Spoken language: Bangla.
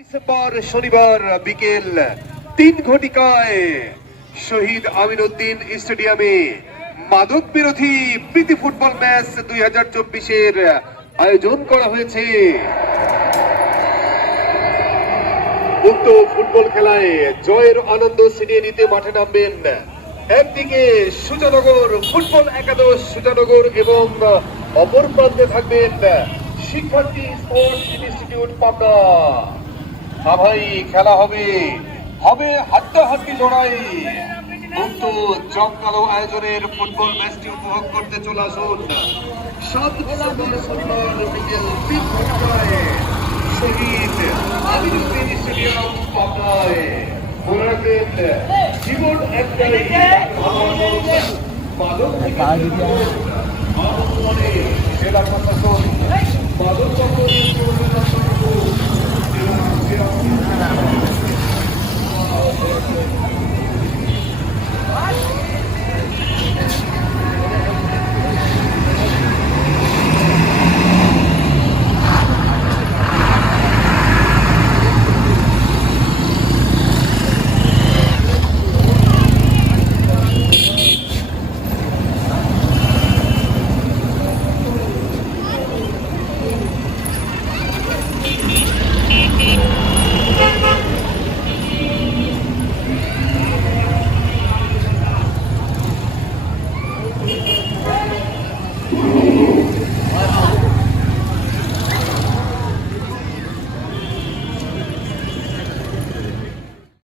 ডিসেম্বর শনিবার বিকেল ৩ ঘটিকায় শহীদ আমিনউদ্দিন স্টেডিয়ামে মাদক বিরোধী প্রীতি ফুটবল ম্যাচ ২০২৪-এর আয়োজন করা হয়েছে। উক্ত ফুটবল খেলায় জয়ের আনন্দ ছিনিয়ে নিতে মাঠে নামবেন একদিকে সুজানগর ফুটবল একাদশ সুজানগর এবং অপর প্রান্তে থাকবেন শিক্ষার্থী স্পোর্টস ইনস্টিটিউট পাবনা। ভাই খেলা হবে হাড্ডাহাড্ডি লড়াই। উক্ত জমকালো আয়োজনের ফুটবল ম্যাচটি উপভোগ করতে চলে আসুন ৭ ডিসেম্বর শনিবার বিকেল ৩ ঘটিকায় শহীদ আমিনউদ্দিন স্টেডিয়াম পাবনায়। মনে রাখবেন জীবন একটাই, মাদক থেকে জেলা প্রশাসন মাদক